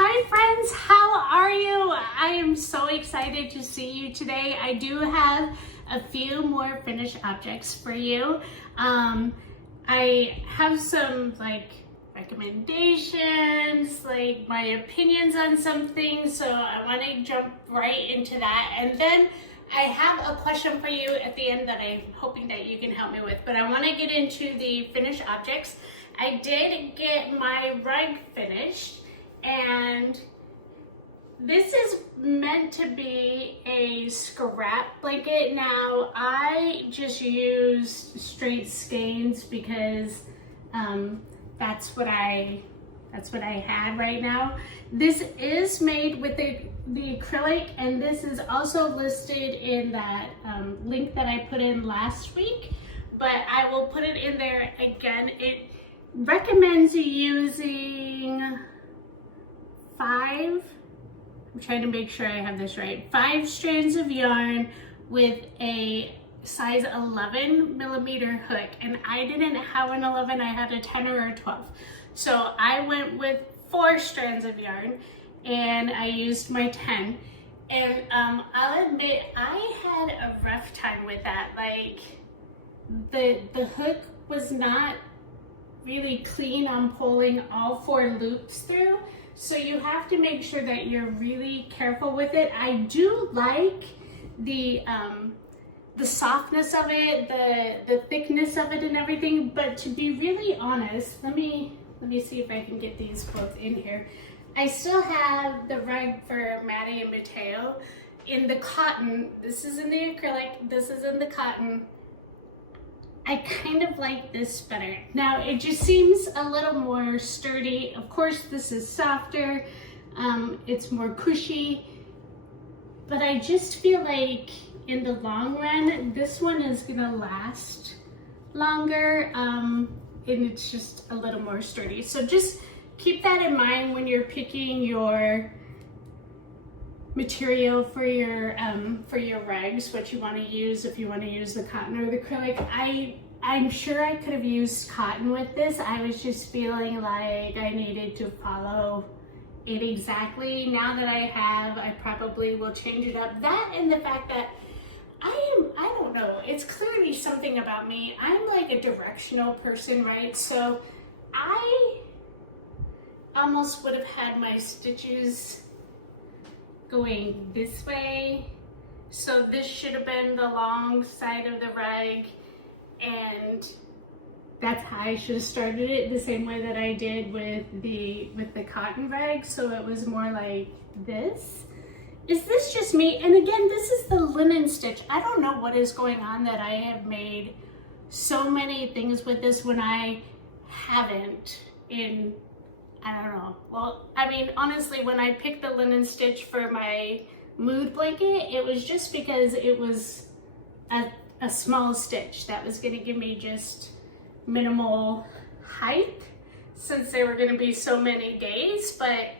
Hi friends, how are you? I am so excited to see you today. I do have a few more finished objects for you. I have some recommendations, my opinions on some things, so I want to jump right into that. And then I have a question for you at the end that I'm hoping that you can help me with, but I want to get into the finished objects. I did get my rug finished, and this is meant to be a scrap blanket. Now, I just used straight skeins because that's what I had right now. This is made with the acrylic, and this is also listed in that link that I put in last week, but I will put it in there again. It recommends using 5, I'm trying to make sure I have this right, 5 strands of yarn with a size 11 millimeter hook, and I didn't have an 11, I had a 10 or a 12. So I went with 4 strands of yarn and I used my 10. And I'll admit, I had a rough time with that. Like, the hook was not really clean on pulling all 4 loops through. So you have to make sure that you're really careful with it. I do like the softness of it, the thickness of it and everything, but to be really honest, let me see if I can get these both in here. I still have the rug for Maddie and Mateo in the cotton. This is in the acrylic, this is in the cotton. I kind of like this better. Now, it just seems a little more sturdy. Of course, this is softer, it's more cushy, but I just feel like in the long run, this one is gonna last longer, and it's just a little more sturdy. So just keep that in mind when you're picking your material for your rugs, what you want to use, if you want to use the cotton or the acrylic. I'm sure I could have used cotton with this. I was just feeling like I needed to follow it exactly. Now that I have, I probably will change it up. That and the fact that I don't know, it's clearly something about me. I'm like a directional person, right? So I almost would have had my stitches going this way. So this should have been the long side of the rug, and that's how I should have started it, the same way that I did with the cotton rug. So it was more like this. Is this just me? And again, this is the linen stitch. I don't know what is going on that I have made so many things with this when I haven't in, I don't know. Well, I mean, honestly, when I picked the linen stitch for my mood blanket, it was just because it was a small stitch that was gonna give me just minimal height since there were gonna be so many days. But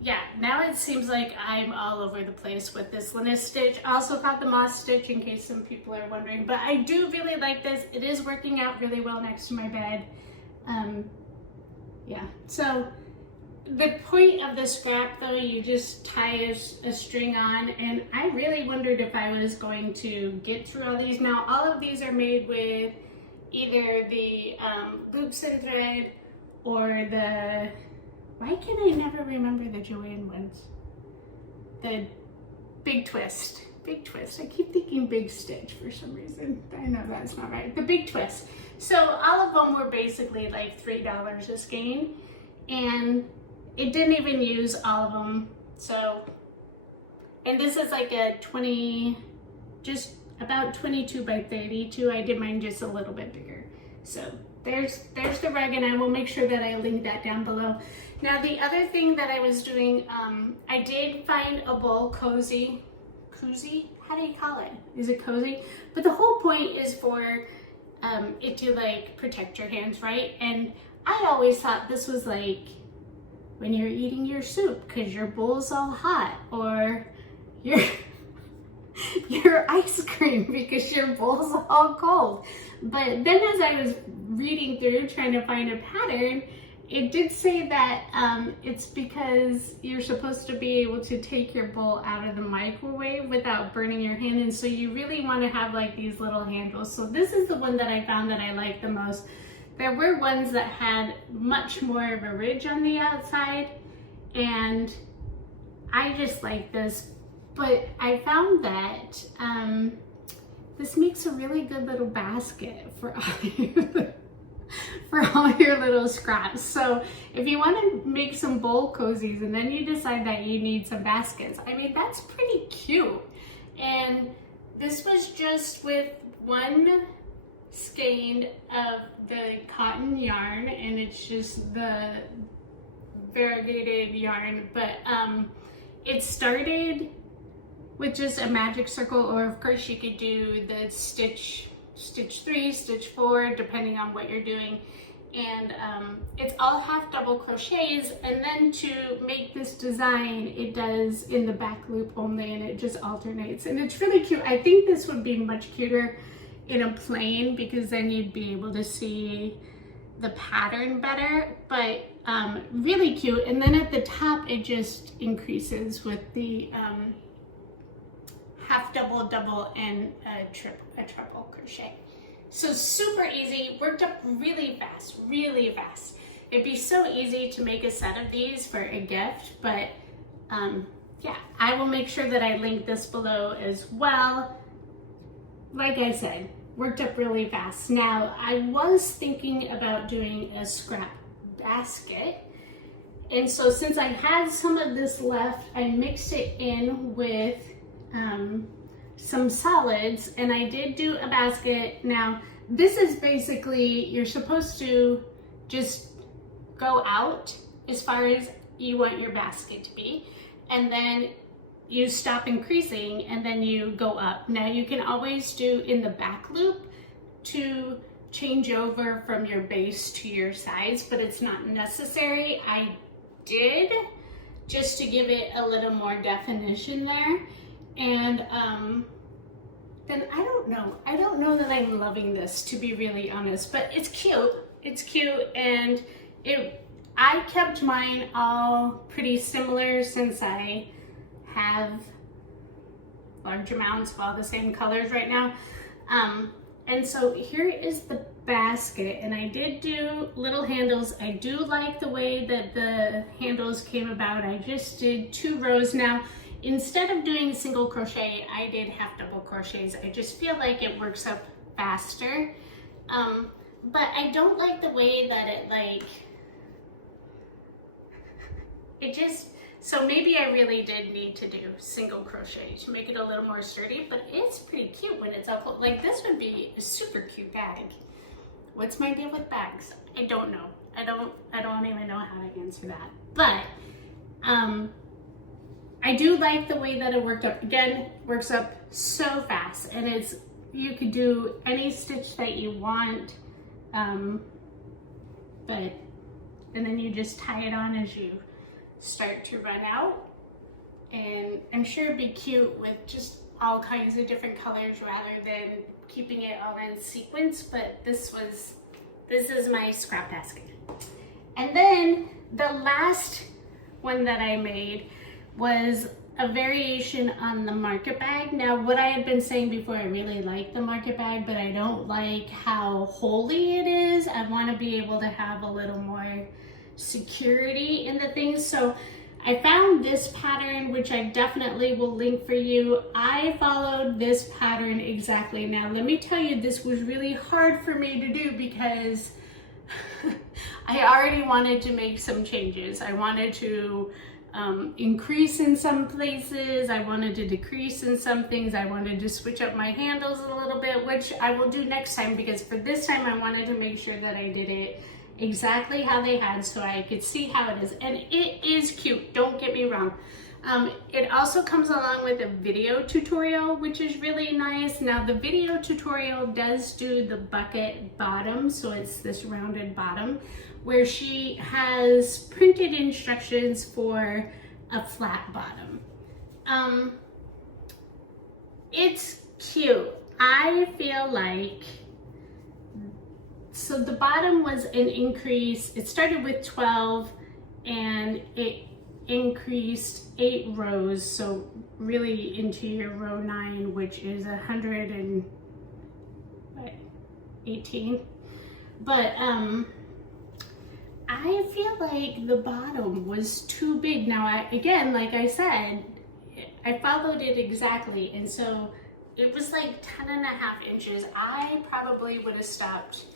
yeah, now it seems like I'm all over the place with this linen stitch. I also got the moss stitch in case some people are wondering, but I do really like this. It is working out really well next to my bed. Yeah, so the point of the scrap though, you just tie a string on, and I really wondered if I was going to get through all these. Now, all of these are made with either the loops and thread or the, why can I never remember the Joanne ones? The big twist. Big twist. I keep thinking big stitch for some reason. I know that's not right. The big twist. So all of them were basically like $3 a skein, and it didn't even use all of them. So, and this is like a 20, just about 22 by 32. I did mine just a little bit bigger. So there's the rug, and I will make sure that I link that down below. Now, the other thing that I was doing, I did find a bowl cozy, how do you call it? Is it cozy? But the whole point is for it to like protect your hands, right? And I always thought this was like when you're eating your soup because your bowl's all hot, or your ice cream because your bowl's all cold. But then as I was reading through trying to find a pattern, it did say that it's because you're supposed to be able to take your bowl out of the microwave without burning your hand, and so you really want to have like these little handles. So this is the one that I found that I like the most. There were ones that had much more of a ridge on the outside, and I just like this, but I found that this makes a really good little basket for all your little scraps. So if you want to make some bowl cozies and then you decide that you need some baskets, I mean, that's pretty cute. And this was just with one skein of the cotton yarn, and it's just the variegated yarn, but it started with just a magic circle, or of course you could do the stitch 3, stitch 4, depending on what you're doing. And it's all half double crochets, and then to make this design, it does in the back loop only, and it just alternates, and it's really cute. I think this would be much cuter in a plain, because then you'd be able to see the pattern better, but really cute. And then at the top it just increases with the half double, double, and a triple crochet. So super easy, worked up really fast, really fast. It'd be so easy to make a set of these for a gift, but yeah, I will make sure that I link this below as well. Like I said, worked up really fast. Now, I was thinking about doing a scrap basket, and so since I had some of this left, I mixed it in with some solids, and I did do a basket. Now, this is basically, you're supposed to just go out as far as you want your basket to be, and then you stop increasing, and then you go up. Now you can always do in the back loop to change over from your base to your size, but it's not necessary. I did just to give it a little more definition there. And then I don't know that I'm loving this, to be really honest, but it's cute. It's cute, and I kept mine all pretty similar since I have large amounts of all the same colors right now. And so here is the basket, and I did do little handles. I do like the way that the handles came about. I just did 2 rows. Now, instead of doing single crochet, I did half double crochets. I just feel like it works up faster. But I don't like the way that it just, so maybe I really did need to do single crochet to make it a little more sturdy, but it's pretty cute when it's up. Like, this would be a super cute bag. What's my deal with bags? I don't know. I don't even know how to answer that. But I do like the way that it worked up. Again, works up so fast, and you could do any stitch that you want, and then you just tie it on as you start to run out. And I'm sure it'd be cute with just all kinds of different colors rather than keeping it all in sequence, but this is my scrap basket. And then the last one that I made was a variation on the market bag. Now, what I had been saying before, I really like the market bag, but I don't like how holey it is. I want to be able to have a little more security in the things. So I found this pattern, which I definitely will link for you. I followed this pattern exactly. Now, let me tell you, this was really hard for me to do because I already wanted to make some changes. I wanted to increase in some places. I wanted to decrease in some things. I wanted to switch up my handles a little bit, which I will do next time, because for this time I wanted to make sure that I did it exactly how they had so I could see how it is. And it is cute, don't get me wrong. It also comes along with a video tutorial, which is really nice. Now, the video tutorial does do the bucket bottom, so it's this rounded bottom, where she has printed instructions for a flat bottom. It's cute. I feel like So the bottom was an increase. It started with 12 and it increased 8 rows. So really into your row 9, which is 118. But I feel like the bottom was too big. Now, again, like I said, I followed it exactly. And so it was like 10.5 inches. I probably would have stopped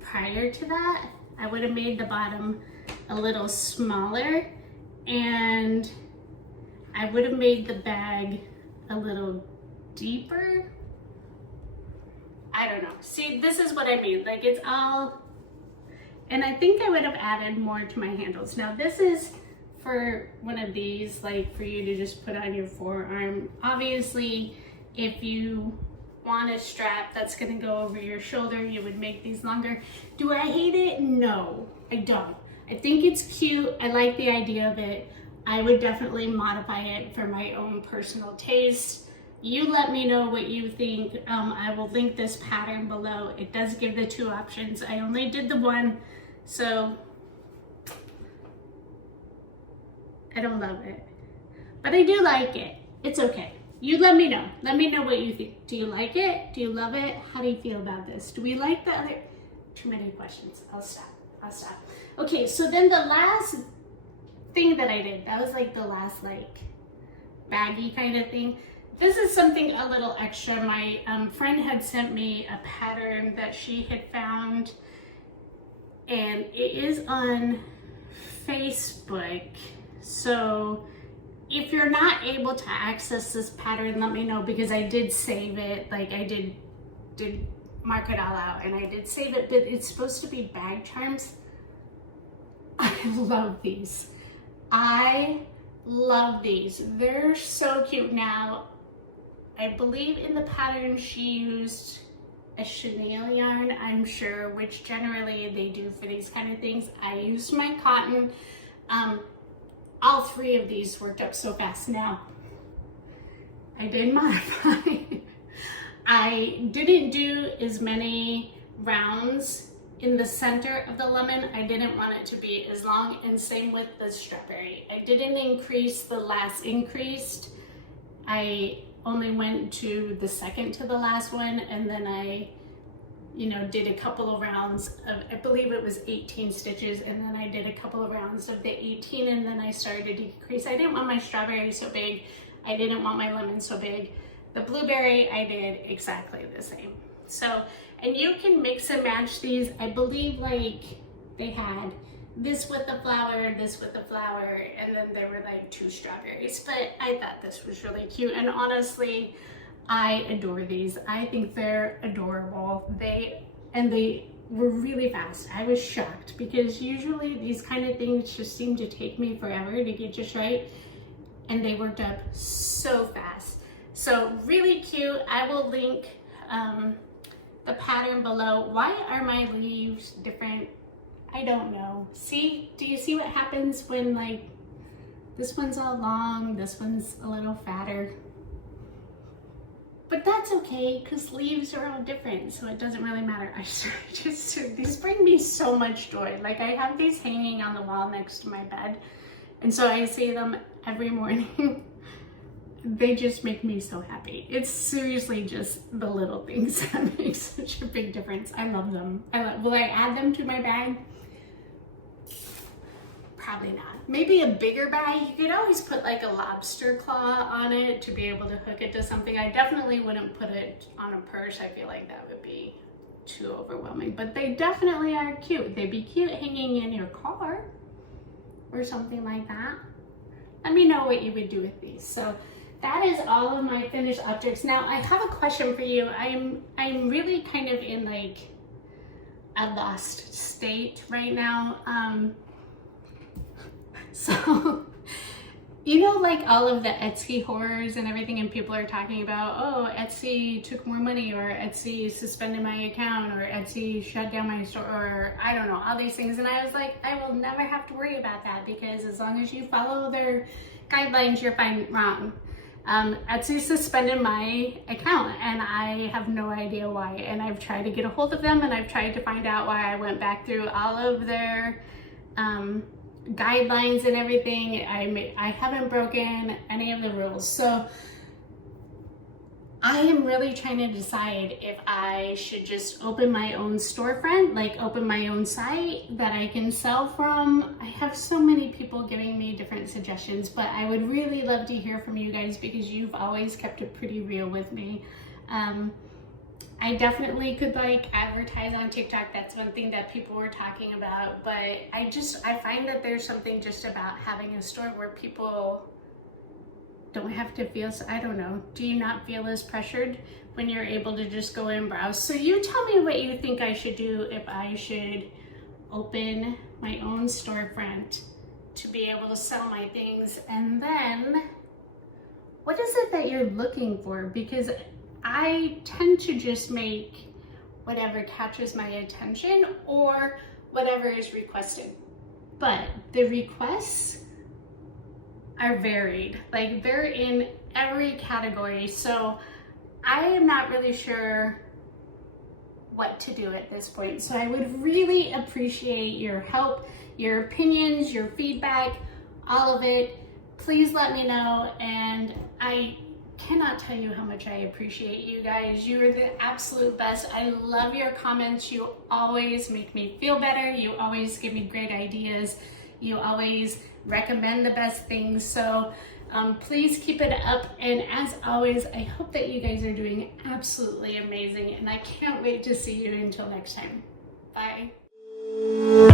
prior to that. I would have made the bottom a little smaller, and I would have made the bag a little deeper. I don't know. See, this is what I mean. Like, it's all, and I think I would have added more to my handles. Now, this is for one of these, like for you to just put on your forearm. Obviously, if you want a strap that's gonna go over your shoulder, you would make these longer. Do I hate it? No, I don't. I think it's cute. I like the idea of it. I would definitely modify it for my own personal taste. You let me know what you think. I will link this pattern below. It does give the 2 options. I only did the one, so I don't love it, but I do like it. It's okay. You let me know. Let me know what you think. Do you like it? Do you love it? How do you feel about this? Do we like the other? Too many questions. I'll stop. Okay, so then the last thing that I did, that was like the last like baggy kind of thing. This is something a little extra. My friend had sent me a pattern that she had found, and it is on Facebook. So if you're not able to access this pattern, let me know, because I did save it. Like I did mark it all out, and I did save it, but it's supposed to be bag charms. I love these. I love these. They're so cute. Now, I believe in the pattern she used a chenille yarn, I'm sure, which generally they do for these kind of things. I used my cotton. All 3 of these worked up so fast. Now, I did modify. I didn't do as many rounds in the center of the lemon. I didn't want it to be as long, and same with the strawberry. I didn't increase the last increased. I only went to the second to the last one, and then I, did a couple of rounds of, I believe it was 18 stitches, and then I did a couple of rounds of the 18, and then I started to decrease. I didn't want my strawberry so big. I didn't want my lemon so big. The blueberry, I did exactly the same. So, and you can mix and match these. I believe like they had this with the flower, this with the flower, and then there were like 2 strawberries. But I thought this was really cute, and honestly, I adore these. I think they're adorable. They were really fast. I was shocked, because usually these kind of things just seem to take me forever to get just right, and they worked up so fast. So really cute. I will link the pattern below. Why are my leaves different? I don't know. See, do you see what happens when like this one's all long, this one's a little fatter? But that's okay, because leaves are all different, so it doesn't really matter. These bring me so much joy. Like, I have these hanging on the wall next to my bed, and so I see them every morning. They just make me so happy. It's seriously just the little things that make such a big difference. I love them. Will I add them to my bag? Probably not. Maybe a bigger bag. You could always put like a lobster claw on it to be able to hook it to something. I definitely wouldn't put it on a purse. I feel like that would be too overwhelming, but they definitely are cute. They'd be cute hanging in your car or something like that. Let me know what you would do with these. So that is all of my finished objects. Now I have a question for you. I'm really kind of in like a lost state right now. So, like all of the Etsy horrors and everything, and people are talking about, oh, Etsy took more money, or Etsy suspended my account, or Etsy shut down my store, or I don't know, all these things. And I was like, I will never have to worry about that, because as long as you follow their guidelines, you're fine. Wrong. Etsy suspended my account and I have no idea why. And I've tried to get a hold of them and I've tried to find out why. I went back through all of their guidelines and everything. I haven't broken any of the rules. So I am really trying to decide if I should just open my own storefront, like open my own site that I can sell from. I have so many people giving me different suggestions, but I would really love to hear from you guys because you've always kept it pretty real with me. I definitely could like advertise on TikTok. That's one thing that people were talking about, but I find that there's something just about having a store where people don't have to feel, I don't know, do you not feel as pressured when you're able to just go and browse? So you tell me what you think I should do, if I should open my own storefront to be able to sell my things. And then what is it that you're looking for? Because I tend to just make whatever catches my attention or whatever is requested. But the requests are varied, like they're in every category. So I am not really sure what to do at this point. So I would really appreciate your help, your opinions, your feedback, all of it. Please let me know. And I cannot tell you how much I appreciate you guys. You are the absolute best. I love your comments. You always make me feel better. You always give me great ideas. You always recommend the best things. So please keep it up. And as always, I hope that you guys are doing absolutely amazing. And I can't wait to see you until next time. Bye.